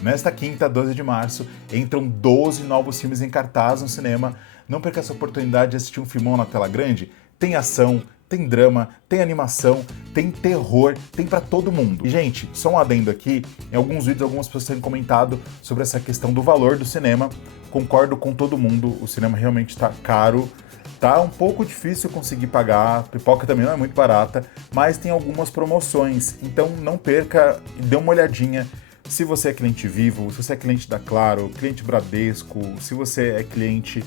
Nesta quinta, 12 de março, entram 12 novos filmes em cartaz no cinema. Não perca essa oportunidade de assistir um filmão na tela grande. Tem ação, tem drama, tem animação, tem terror, tem pra todo mundo. E, gente, só um adendo aqui, em alguns vídeos algumas pessoas têm comentado sobre essa questão do valor do cinema. Concordo com todo mundo, o cinema realmente tá caro. Tá um pouco difícil conseguir pagar, a pipoca também não é muito barata, mas tem algumas promoções. Então não perca e dê uma olhadinha. Se você é cliente Vivo, se você é cliente da Claro, cliente Bradesco, se você é cliente...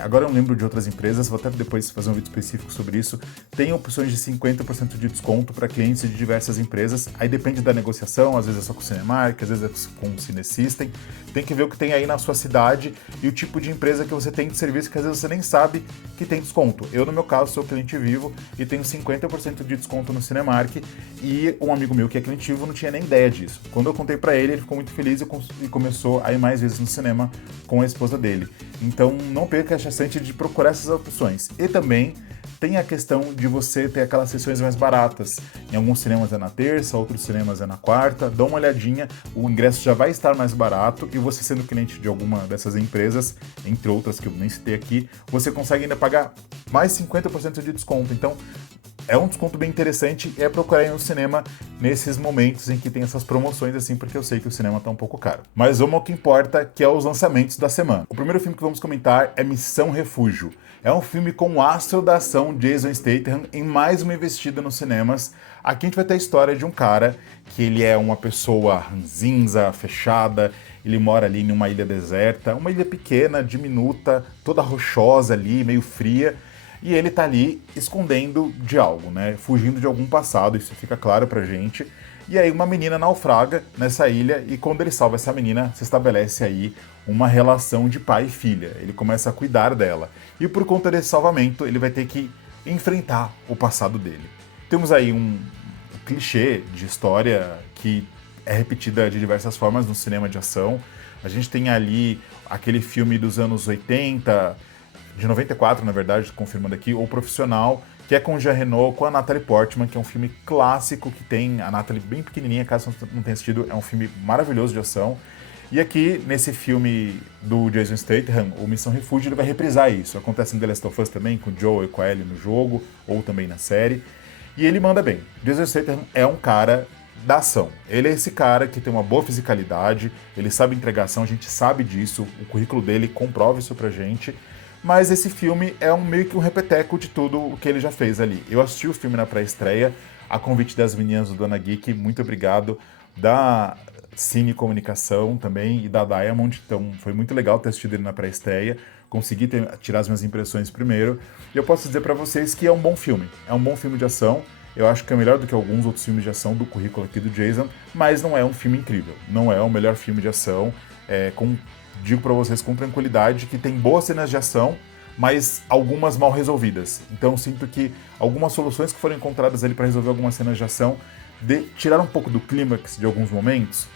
agora eu não lembro de outras empresas, vou até depois fazer um vídeo específico sobre isso. Tem opções de 50% de desconto para clientes de diversas empresas. Aí depende da negociação, às vezes é só com o Cinemark, às vezes é com o Cinesystem. Tem que ver o que tem aí na sua cidade e o tipo de empresa que você tem de serviço, que às vezes você nem sabe que tem desconto. Eu, no meu caso, sou cliente Vivo e tenho 50% de desconto no Cinemark, e um amigo meu que é cliente Vivo não tinha nem ideia disso. Quando eu contei para ele, ele ficou muito feliz e começou a ir mais vezes no cinema com a esposa dele. Então não perca a chance de procurar essas opções. E também tem a questão de você ter aquelas sessões mais baratas. Em alguns cinemas é na terça, outros cinemas é na quarta. Dá uma olhadinha, o ingresso já vai estar mais barato e você, sendo cliente de alguma dessas empresas, entre outras que eu nem citei aqui, você consegue ainda pagar mais 50% de desconto. Então é um desconto bem interessante e é procurar ir no cinema nesses momentos em que tem essas promoções, assim, porque eu sei que o cinema tá um pouco caro. Mas vamos ao que importa, que é os lançamentos da semana. O primeiro filme que vamos comentar é Missão Refúgio. É um filme com o astro da ação Jason Statham em mais uma investida nos cinemas. Aqui a gente vai ter a história de um cara que ele é uma pessoa ranzinza, fechada, ele mora ali numa ilha deserta, uma ilha pequena, diminuta, toda rochosa ali, meio fria. E ele tá ali escondendo de algo, né? Fugindo de algum passado, isso fica claro pra gente. E aí uma menina naufraga nessa ilha e quando ele salva essa menina, se estabelece aí uma relação de pai e filha. Ele começa a cuidar dela. E por conta desse salvamento, ele vai ter que enfrentar o passado dele. Temos aí um clichê de história que é repetida de diversas formas no cinema de ação. A gente tem ali aquele filme dos anos 80, de 94, na verdade, confirmando aqui, O Profissional, que é com o Jean Reno, com a Natalie Portman, que é um filme clássico que tem a Natalie bem pequenininha, caso você não tenha assistido, é um filme maravilhoso de ação. E aqui, nesse filme do Jason Statham, o Missão Refúgio, ele vai reprisar isso. Acontece em The Last of Us também, com o Joel e com a Ellie no jogo, ou também na série. E ele manda bem. Jason Statham é um cara da ação. Ele é esse cara que tem uma boa fisicalidade, ele sabe entregar ação, a gente sabe disso, o currículo dele comprova isso pra gente. Mas esse filme é meio que um repeteco de tudo o que ele já fez ali. Eu assisti o filme na pré-estreia, a convite das meninas do Dona Geek, muito obrigado, da Cine Comunicação também e da Diamond, então foi muito legal ter assistido ele na pré-estreia, consegui tirar as minhas impressões primeiro, e eu posso dizer pra vocês que é um bom filme de ação. Eu acho que é melhor do que alguns outros filmes de ação do currículo aqui do Jason, mas não é um filme incrível, não é o melhor filme de ação, digo pra vocês com tranquilidade que tem boas cenas de ação, mas algumas mal resolvidas. Então sinto que algumas soluções que foram encontradas ali para resolver algumas cenas de ação tiraram um pouco do clímax de alguns momentos.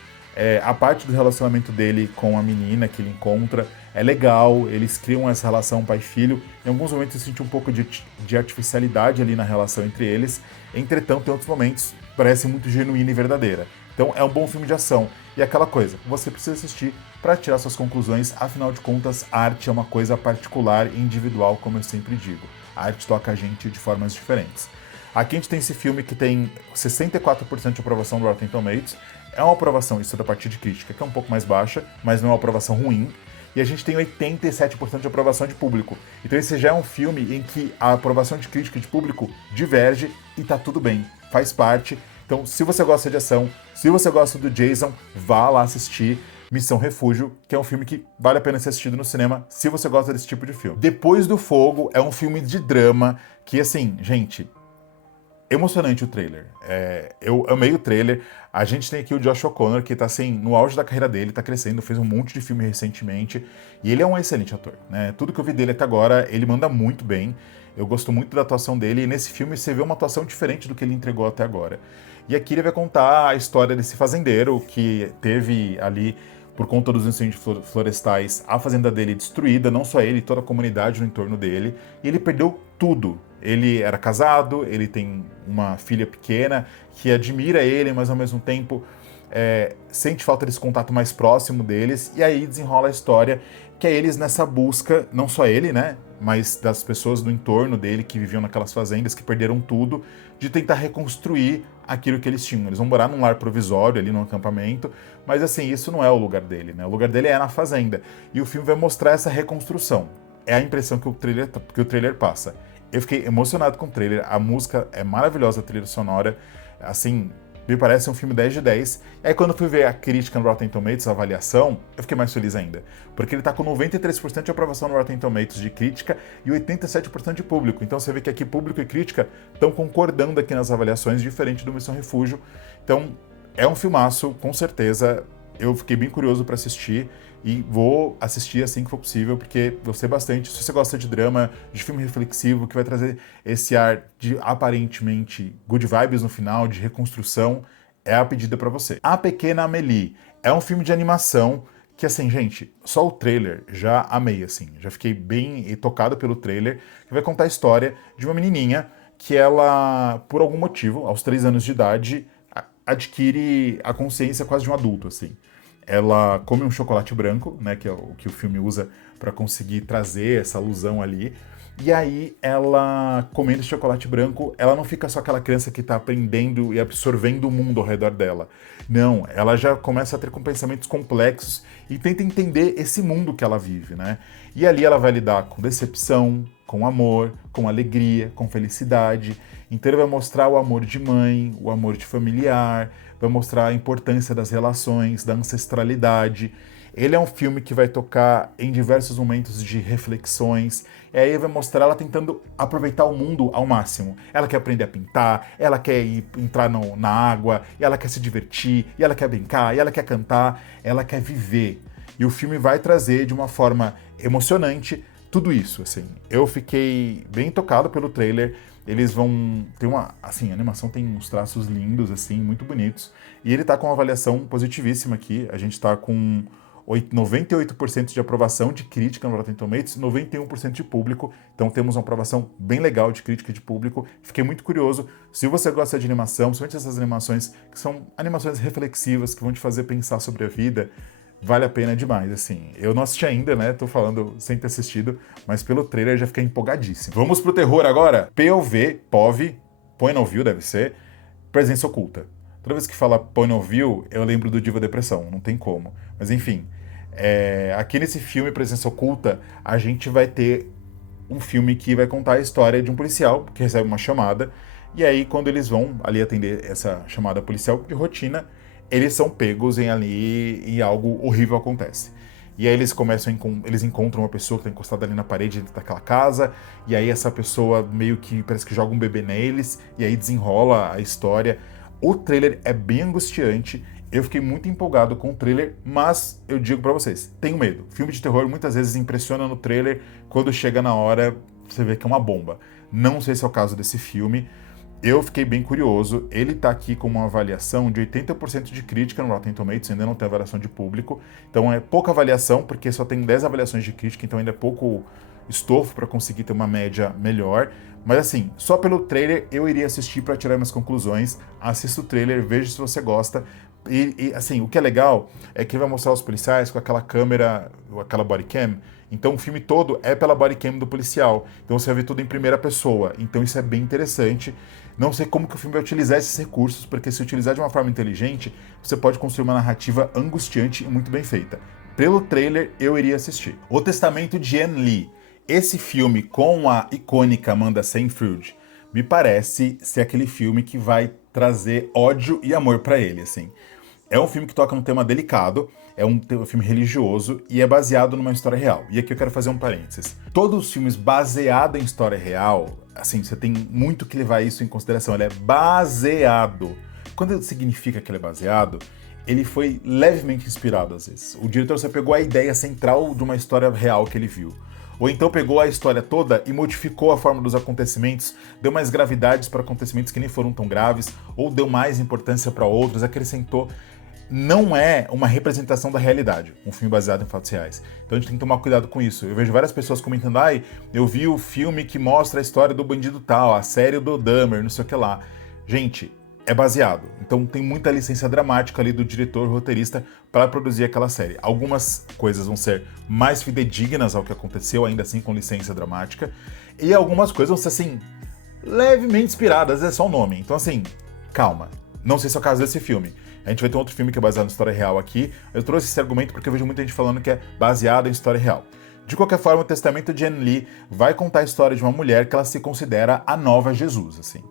A parte do relacionamento dele com a menina que ele encontra é legal, eles criam essa relação pai-filho. Em alguns momentos eu senti um pouco de artificialidade ali na relação entre eles, entretanto, em outros momentos parece muito genuína e verdadeira. Então é um bom filme de ação. E aquela coisa, você precisa assistir para tirar suas conclusões, afinal de contas, a arte é uma coisa particular e individual, como eu sempre digo. A arte toca a gente de formas diferentes. Aqui a gente tem esse filme que tem 64% de aprovação do Rotten Tomatoes. É uma aprovação, isso é da parte de crítica, que é um pouco mais baixa, mas não é uma aprovação ruim. E a gente tem 87% de aprovação de público. Então esse já é um filme em que a aprovação de crítica e de público diverge e tá tudo bem, faz parte. Então, se você gosta de ação, se você gosta do Jason, vá lá assistir Missão Refúgio, que é um filme que vale a pena ser assistido no cinema, se você gosta desse tipo de filme. Depois do Fogo é um filme de drama que, assim, gente, emocionante o trailer. Eu amei o trailer. A gente tem aqui o Josh O'Connor, que tá assim, no auge da carreira dele, tá crescendo, fez um monte de filme recentemente, e ele é um excelente ator, né? Tudo que eu vi dele até agora, ele manda muito bem. Eu gosto muito da atuação dele, e nesse filme você vê uma atuação diferente do que ele entregou até agora. E aqui ele vai contar a história desse fazendeiro que teve ali, por conta dos incêndios florestais, a fazenda dele destruída, não só ele, toda a comunidade no entorno dele, e ele perdeu tudo. Ele era casado, ele tem uma filha pequena que admira ele, mas ao mesmo tempo sente falta desse contato mais próximo deles, e aí desenrola a história, que é eles nessa busca, não só ele, né, mas das pessoas do entorno dele que viviam naquelas fazendas, que perderam tudo, de tentar reconstruir aquilo que eles tinham. Eles vão morar num lar provisório ali, num acampamento, mas assim, isso não é o lugar dele, né, o lugar dele é na fazenda, e o filme vai mostrar essa reconstrução. É a impressão que o trailer passa. Eu fiquei emocionado com o trailer, a música é maravilhosa, a trilha sonora, assim, me parece um filme 10 de 10. E aí quando eu fui ver a crítica no Rotten Tomatoes, a avaliação, eu fiquei mais feliz ainda. Porque ele tá com 93% de aprovação no Rotten Tomatoes de crítica e 87% de público. Então você vê que aqui público e crítica estão concordando aqui nas avaliações, diferente do Missão Refúgio. Então é um filmaço, com certeza. Eu fiquei bem curioso para assistir e vou assistir assim que for possível, porque gostei bastante. Se você gosta de drama, de filme reflexivo, que vai trazer esse ar de aparentemente good vibes no final, de reconstrução, é a pedida para você. A Pequena Amélie é um filme de animação que, assim, gente, só o trailer já amei, assim. Já fiquei bem tocado pelo trailer, que vai contar a história de uma menininha que ela, por algum motivo, aos 3 anos de idade, adquire a consciência quase de um adulto, assim. Ela come um chocolate branco, né, que é o que o filme usa para conseguir trazer essa alusão ali. E aí, ela, comendo esse chocolate branco, ela não fica só aquela criança que está aprendendo e absorvendo o mundo ao redor dela. Não, ela já começa a ter com pensamentos complexos e tenta entender esse mundo que ela vive, né? E ali ela vai lidar com decepção, com amor, com alegria, com felicidade. Então ele vai mostrar o amor de mãe, o amor de familiar, vai mostrar a importância das relações, da ancestralidade. Ele é um filme que vai tocar em diversos momentos de reflexões, e aí vai mostrar ela tentando aproveitar o mundo ao máximo. Ela quer aprender a pintar, ela quer entrar na água, e ela quer se divertir, e ela quer brincar, e ela quer cantar, ela quer viver. E o filme vai trazer de uma forma emocionante tudo isso, assim. Eu fiquei bem tocado pelo trailer. Eles vão ter assim, a animação tem uns traços lindos, assim, muito bonitos. E ele tá com uma avaliação positivíssima aqui. A gente tá com 98% de aprovação de crítica no Rotten Tomatoes, 91% de público. Então temos uma aprovação bem legal de crítica e de público. Fiquei muito curioso. Se você gosta de animação, principalmente essas animações que são animações reflexivas, que vão te fazer pensar sobre a vida, vale a pena demais, assim. Eu não assisti ainda, né? Tô falando sem ter assistido, mas pelo trailer já fiquei empolgadíssimo. Vamos pro terror agora? POV, Point of View deve ser, Presença Oculta. Toda vez que fala Point of View, eu lembro do Diva Depressão, não tem como. Mas enfim, aqui nesse filme Presença Oculta, a gente vai ter um filme que vai contar a história de um policial que recebe uma chamada, e aí quando eles vão ali atender essa chamada policial de rotina, eles são pegos e algo horrível acontece. E aí eles encontram uma pessoa que está encostada ali na parede dentro daquela casa, e aí essa pessoa meio que parece que joga um bebê neles, e aí desenrola a história. O trailer é bem angustiante, eu fiquei muito empolgado com o trailer, mas eu digo pra vocês, tenho medo. Filme de terror muitas vezes impressiona no trailer, quando chega na hora você vê que é uma bomba. Não sei se é o caso desse filme. Eu fiquei bem curioso, ele tá aqui com uma avaliação de 80% de crítica no Rotten Tomatoes, ainda não tem avaliação de público, então é pouca avaliação, porque só tem 10 avaliações de crítica, então ainda é pouco estofo para conseguir ter uma média melhor, mas assim, só pelo trailer eu iria assistir para tirar minhas conclusões, assista o trailer, veja se você gosta, e assim, o que é legal é que vai mostrar os policiais com aquela câmera, aquela body cam. Então o filme todo é pela body cam do policial. Então você vai ver tudo em primeira pessoa. Então isso é bem interessante. Não sei como que o filme vai utilizar esses recursos, porque se utilizar de uma forma inteligente, você pode construir uma narrativa angustiante e muito bem feita. Pelo trailer, eu iria assistir. O Testamento de Anne Lee. Esse filme com a icônica Amanda Seyfried me parece ser aquele filme que vai trazer ódio e amor pra ele, assim. É um filme que toca num tema delicado, é um filme religioso e é baseado numa história real. E aqui eu quero fazer um parênteses. Todos os filmes baseados em história real, assim, você tem muito que levar isso em consideração. Ele é baseado. Quando significa que ele é baseado, ele foi levemente inspirado às vezes. O diretor só pegou a ideia central de uma história real que ele viu. Ou então pegou a história toda e modificou a forma dos acontecimentos, deu mais gravidades para acontecimentos que nem foram tão graves, ou deu mais importância para outros, acrescentou. Não é uma representação da realidade, um filme baseado em fatos reais. Então a gente tem que tomar cuidado com isso. Eu vejo várias pessoas comentando, eu vi o filme que mostra a história do bandido tal, a série do Dahmer, não sei o que lá. Gente, é baseado. Então tem muita licença dramática ali do diretor, roteirista, para produzir aquela série. Algumas coisas vão ser mais fidedignas ao que aconteceu, ainda assim com licença dramática, e algumas coisas vão ser, assim, levemente inspiradas, é só o nome. Então, assim, calma. Não sei se é o caso desse filme. A gente vai ter um outro filme que é baseado em história real aqui. Eu trouxe esse argumento porque eu vejo muita gente falando que é baseado em história real. De qualquer forma, o Testamento de Anne Lee vai contar a história de uma mulher que ela se considera a nova Jesus, assim.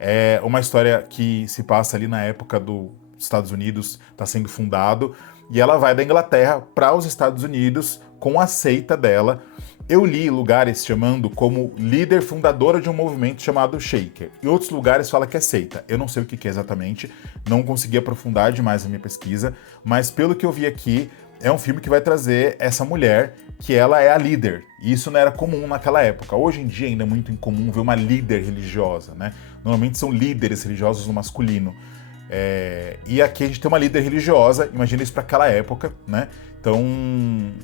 É uma história que se passa ali na época dos Estados Unidos, está sendo fundado, e ela vai da Inglaterra para os Estados Unidos com a seita dela. Eu li lugares chamando como líder fundadora de um movimento chamado Shaker. E outros lugares falam que é seita. Eu não sei o que é exatamente, não consegui aprofundar demais a minha pesquisa, mas pelo que eu vi aqui, é um filme que vai trazer essa mulher, que ela é a líder. E isso não era comum naquela época. Hoje em dia ainda é muito incomum ver uma líder religiosa, né? Normalmente são líderes religiosos no masculino. E aqui a gente tem uma líder religiosa, imagina isso para aquela época, né? Então,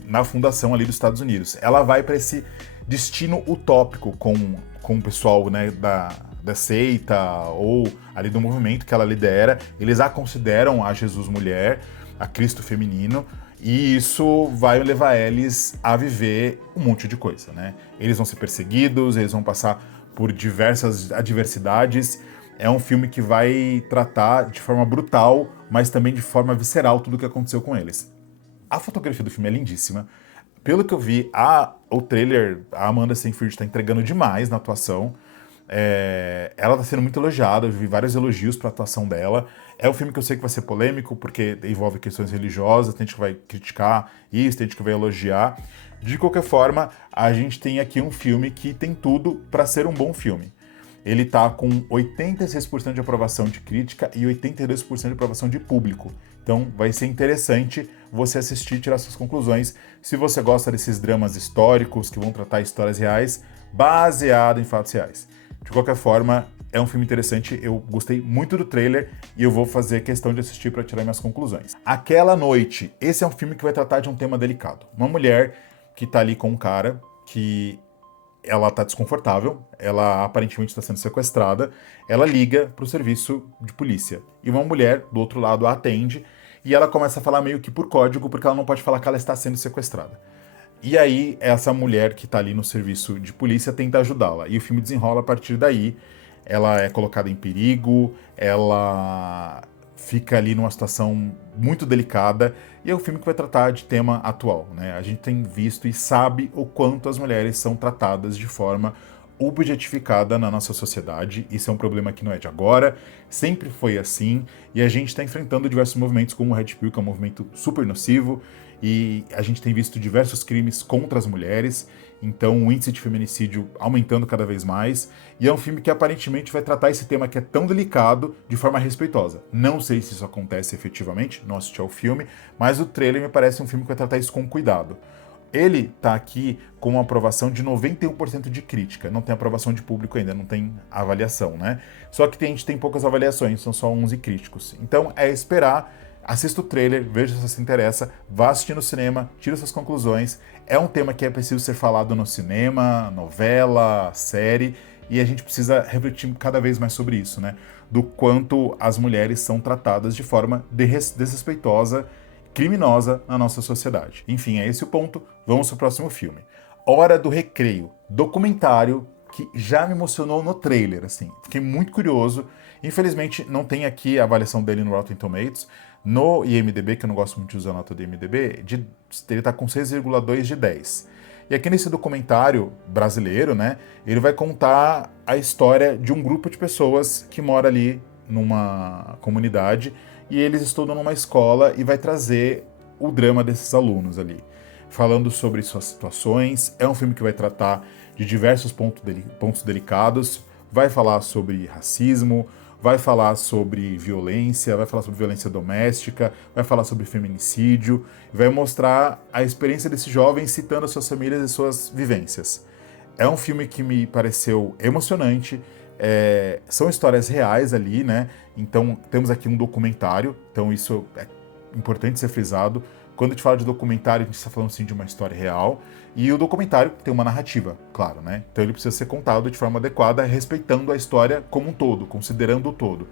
na fundação ali dos Estados Unidos. Ela vai para esse destino utópico com o pessoal, né, da seita ou ali do movimento que ela lidera. Eles a consideram a Jesus mulher, a Cristo feminino, e isso vai levar eles a viver um monte de coisa, né? Eles vão ser perseguidos, eles vão passar por diversas adversidades. É um filme que vai tratar de forma brutal, mas também de forma visceral tudo o que aconteceu com eles. A fotografia do filme é lindíssima. Pelo que eu vi, o trailer, a Amanda Seyfried está entregando demais na atuação. Ela está sendo muito elogiada, eu vi vários elogios para a atuação dela. É um filme que eu sei que vai ser polêmico, porque envolve questões religiosas, tem gente que vai criticar isso, tem gente que vai elogiar. De qualquer forma, a gente tem aqui um filme que tem tudo para ser um bom filme. Ele tá com 86% de aprovação de crítica e 82% de aprovação de público. Então vai ser interessante você assistir e tirar suas conclusões. Se você gosta desses dramas históricos que vão tratar histórias reais, baseado em fatos reais. De qualquer forma, é um filme interessante, eu gostei muito do trailer e eu vou fazer questão de assistir para tirar minhas conclusões. Aquela Noite, esse é um filme que vai tratar de um tema delicado. Uma mulher que tá ali com um cara que ela tá desconfortável, ela aparentemente está sendo sequestrada, ela liga pro serviço de polícia. E uma mulher do outro lado a atende e ela começa a falar meio que por código, porque ela não pode falar que ela está sendo sequestrada. E aí, essa mulher que tá ali no serviço de polícia tenta ajudá-la. E o filme desenrola a partir daí. Ela é colocada em perigo, ela fica ali numa situação muito delicada. E é um filme que vai tratar de tema atual, né? A gente tem visto e sabe o quanto as mulheres são tratadas de forma objetificada na nossa sociedade. Isso é um problema que não é de agora, sempre foi assim. E a gente está enfrentando diversos movimentos, como o Red Pill, que é um movimento super nocivo. E a gente tem visto diversos crimes contra as mulheres, então o índice de feminicídio aumentando cada vez mais, e é um filme que aparentemente vai tratar esse tema que é tão delicado de forma respeitosa. Não sei se isso acontece efetivamente, não assisti ao filme, mas o trailer me parece um filme que vai tratar isso com cuidado. Ele tá aqui com uma aprovação de 91% de crítica, não tem aprovação de público ainda, não tem avaliação, né? Só que a gente tem poucas avaliações, são só 11 críticos. Então é esperar. Assista o trailer, veja se você se interessa, vá assistir no cinema, tire suas conclusões. É um tema que é preciso ser falado no cinema, novela, série, e a gente precisa refletir cada vez mais sobre isso, né? Do quanto as mulheres são tratadas de forma desrespeitosa, criminosa na nossa sociedade. Enfim, é esse o ponto. Vamos pro próximo filme. Hora do Recreio, documentário que já me emocionou no trailer, assim. Fiquei muito curioso. Infelizmente, não tem aqui a avaliação dele no Rotten Tomatoes. No IMDb, que eu não gosto muito de usar a nota do IMDb, ele tá com 6,2 de 10. E aqui nesse documentário brasileiro, né, ele vai contar a história de um grupo de pessoas que mora ali numa comunidade e eles estudam numa escola e vai trazer o drama desses alunos ali, falando sobre suas situações. É um filme que vai tratar de diversos pontos delicados, vai falar sobre racismo, vai falar sobre violência, vai falar sobre violência doméstica, vai falar sobre feminicídio, vai mostrar a experiência desses jovens citando as suas famílias e suas vivências. É um filme que me pareceu emocionante, são histórias reais ali, né? Então temos aqui um documentário, então isso é importante ser frisado. Quando a gente fala de documentário, a gente está falando sim de uma história real, e o documentário tem uma narrativa, claro, né? Então ele precisa ser contado de forma adequada, respeitando a história como um todo, considerando o todo.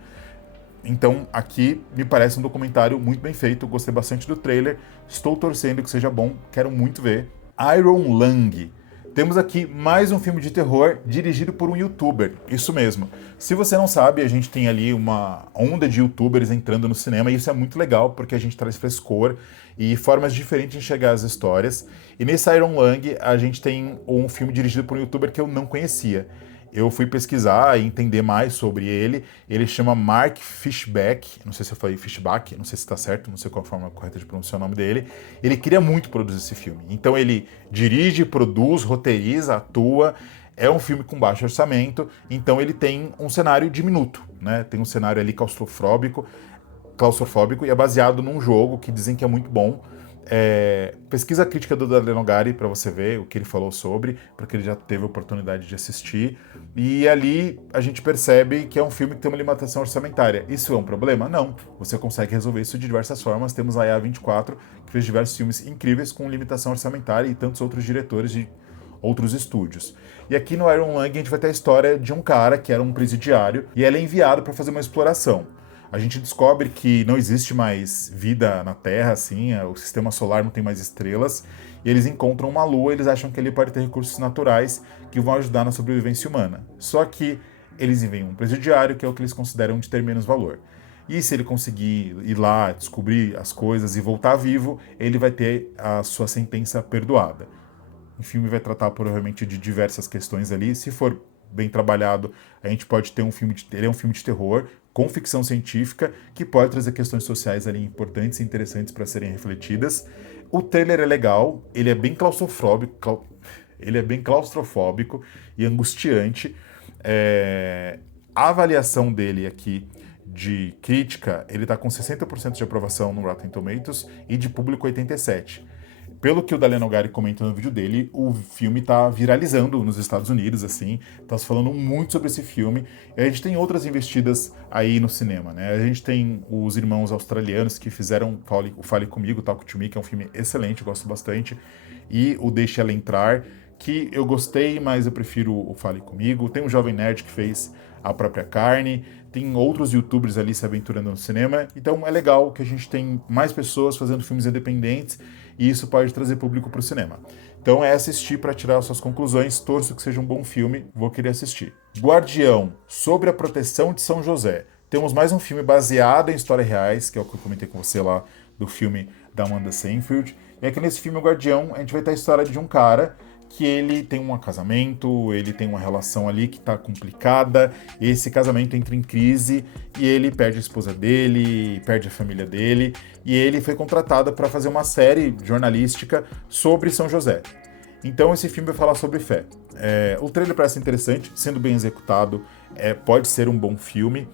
Então, aqui me parece um documentário muito bem feito, gostei bastante do trailer, estou torcendo que seja bom, quero muito ver. Iron Lung. Temos aqui mais um filme de terror dirigido por um youtuber, isso mesmo. Se você não sabe, a gente tem ali uma onda de youtubers entrando no cinema e isso é muito legal porque a gente traz frescor e formas diferentes de enxergar as histórias. E nesse Iron Lung a gente tem um filme dirigido por um youtuber que eu não conhecia. Eu fui pesquisar e entender mais sobre ele. Ele chama Mark Fishback, não sei se eu falei Fishback, não sei se está certo, não sei qual a forma correta de pronunciar o nome dele. Ele queria muito produzir esse filme. Então ele dirige, produz, roteiriza, atua. É um filme com baixo orçamento, então ele tem um cenário diminuto, né? Tem um cenário ali claustrofóbico e é baseado num jogo que dizem que é muito bom. Pesquisa a crítica do Dario Nogari para você ver o que ele falou sobre, porque ele já teve a oportunidade de assistir. E ali a gente percebe que é um filme que tem uma limitação orçamentária. Isso é um problema? Não. Você consegue resolver isso de diversas formas. Temos a A24, que fez diversos filmes incríveis com limitação orçamentária e tantos outros diretores de outros estúdios. E aqui no Iron Lung a gente vai ter a história de um cara que era um presidiário e ele é enviado para fazer uma exploração. A gente descobre que não existe mais vida na Terra, assim, o sistema solar não tem mais estrelas, e eles encontram uma lua, eles acham que ali pode ter recursos naturais que vão ajudar na sobrevivência humana. Só que eles enviam um presidiário, que é o que eles consideram de ter menos valor. E se ele conseguir ir lá, descobrir as coisas e voltar vivo, ele vai ter a sua sentença perdoada. O filme vai tratar provavelmente de diversas questões ali. Se for bem trabalhado, a gente pode ter um filme ele é um filme de terror com ficção científica que pode trazer questões sociais ali importantes e interessantes para serem refletidas. O trailer é legal, ele é bem claustrofóbico e angustiante. A avaliação dele aqui de crítica, ele está com 60% de aprovação no Rotten Tomatoes e de público 87%. Pelo que o Dario Nogari comenta no vídeo dele, o filme tá viralizando nos Estados Unidos, assim, tá se falando muito sobre esse filme. E a gente tem outras investidas aí no cinema, né? A gente tem os irmãos australianos que fizeram o Fale Comigo, Talk to Me, que é um filme excelente, eu gosto bastante, e o Deixe Ela Entrar, que eu gostei, mas eu prefiro o Fale Comigo. Tem um Jovem Nerd que fez A Própria Carne, tem outros youtubers ali se aventurando no cinema, então é legal que a gente tem mais pessoas fazendo filmes independentes e isso pode trazer público para o cinema. Então é assistir para tirar as suas conclusões, torço que seja um bom filme, vou querer assistir. Guardião, sobre a proteção de São José. Temos mais um filme baseado em histórias reais, que é o que eu comentei com você lá do filme da Amanda Seyfried. E aqui nesse filme, o Guardião, a gente vai ter a história de um cara que ele tem um casamento, ele tem uma relação ali que tá complicada, esse casamento entra em crise e ele perde a esposa dele, perde a família dele, e ele foi contratado para fazer uma série jornalística sobre São José. Então esse filme vai falar sobre fé. O trailer parece interessante, sendo bem executado, pode ser um bom filme.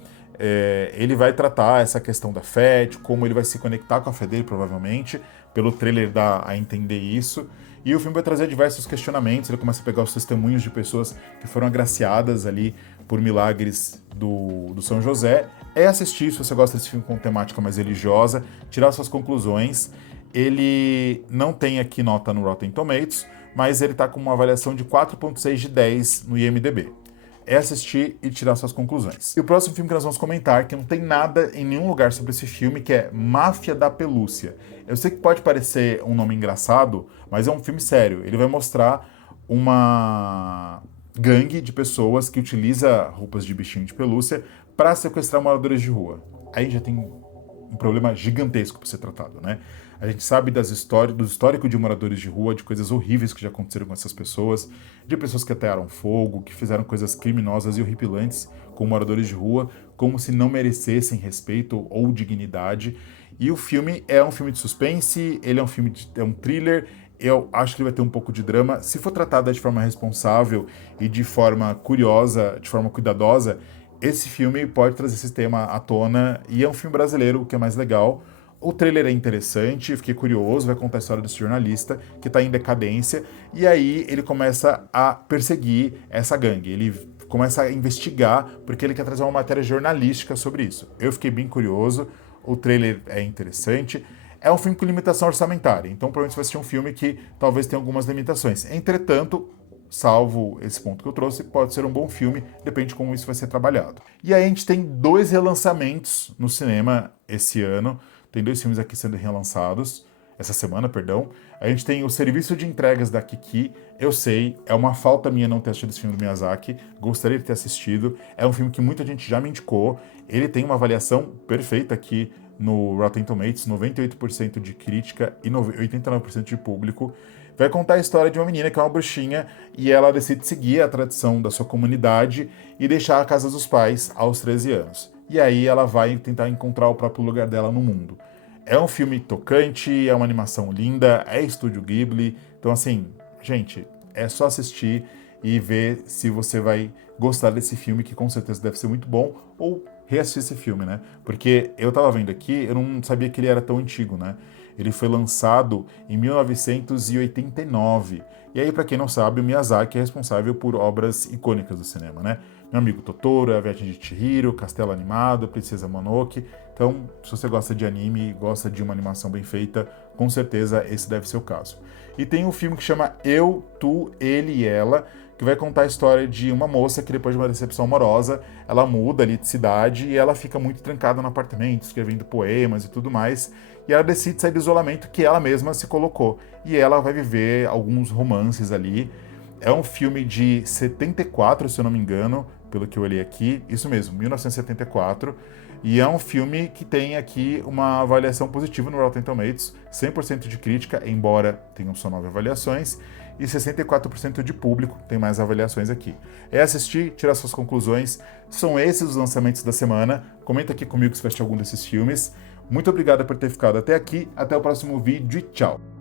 Ele vai tratar essa questão da fé, de como ele vai se conectar com a fé dele, provavelmente. Pelo trailer dá a entender isso. E o filme vai trazer diversos questionamentos, ele começa a pegar os testemunhos de pessoas que foram agraciadas ali por milagres do São José. Assistir, se você gosta desse filme com temática mais religiosa, tirar suas conclusões. Ele não tem aqui nota no Rotten Tomatoes, mas ele está com uma avaliação de 4.6 de 10 no IMDb. Assistir e tirar suas conclusões. E o próximo filme que nós vamos comentar, que não tem nada em nenhum lugar sobre esse filme, que é Máfia da Pelúcia. Eu sei que pode parecer um nome engraçado, mas é um filme sério. Ele vai mostrar uma gangue de pessoas que utiliza roupas de bichinho de pelúcia para sequestrar moradores de rua. Aí já tem um problema gigantesco para ser tratado, né? A gente sabe do histórico de moradores de rua, de coisas horríveis que já aconteceram com essas pessoas, de pessoas que atearam fogo, que fizeram coisas criminosas e horripilantes com moradores de rua, como se não merecessem respeito ou dignidade. E o filme é um filme de suspense, ele é um thriller, eu acho que ele vai ter um pouco de drama. Se for tratado de forma responsável e de forma curiosa, de forma cuidadosa, esse filme pode trazer esse tema à tona, e é um filme brasileiro, o que é mais legal. O trailer é interessante, fiquei curioso, vai contar a história desse jornalista que está em decadência, e aí ele começa a perseguir essa gangue, ele começa a investigar, porque ele quer trazer uma matéria jornalística sobre isso. Eu fiquei bem curioso, o trailer é interessante, é um filme com limitação orçamentária, então provavelmente vai ser um filme que talvez tenha algumas limitações. Entretanto, salvo esse ponto que eu trouxe, pode ser um bom filme, depende de como isso vai ser trabalhado. E aí a gente tem 2 relançamentos no cinema esse ano, tem 2 filmes aqui sendo relançados, essa semana, perdão. A gente tem o Serviço de Entregas da Kiki. Eu sei, é uma falta minha não ter assistido esse filme do Miyazaki, gostaria de ter assistido. É um filme que muita gente já me indicou. Ele tem uma avaliação perfeita aqui no Rotten Tomatoes, 98% de crítica e 89% de público. Vai contar a história de uma menina que é uma bruxinha e ela decide seguir a tradição da sua comunidade e deixar a casa dos pais aos 13 anos. E aí ela vai tentar encontrar o próprio lugar dela no mundo. É um filme tocante, é uma animação linda, é estúdio Ghibli. Então, assim, gente, é só assistir e ver se você vai gostar desse filme, que com certeza deve ser muito bom, ou reassistir esse filme, né? Porque eu tava vendo aqui, eu não sabia que ele era tão antigo, né? Ele foi lançado em 1989. E aí, para quem não sabe, o Miyazaki é responsável por obras icônicas do cinema, né? Meu Amigo Totoro, A Viagem de Chihiro, Castelo Animado, Princesa Mononoke. Então, se você gosta de anime, gosta de uma animação bem feita, com certeza esse deve ser o caso. E tem um filme que chama Eu, Tu, Ele e Ela, que vai contar a história de uma moça que depois de uma decepção amorosa, ela muda ali de cidade e ela fica muito trancada no apartamento, escrevendo poemas e tudo mais, e ela decide sair do isolamento que ela mesma se colocou. E ela vai viver alguns romances ali. É um filme de 74, se eu não me engano, pelo que eu olhei aqui, isso mesmo, 1974, e é um filme que tem aqui uma avaliação positiva no Rotten Tomatoes, 100% de crítica, embora tenham só 9 avaliações, e 64% de público, tem mais avaliações aqui. É assistir, tirar suas conclusões, são esses os lançamentos da semana, comenta aqui comigo se você assistiu algum desses filmes. Muito obrigado por ter ficado até aqui, até o próximo vídeo e tchau!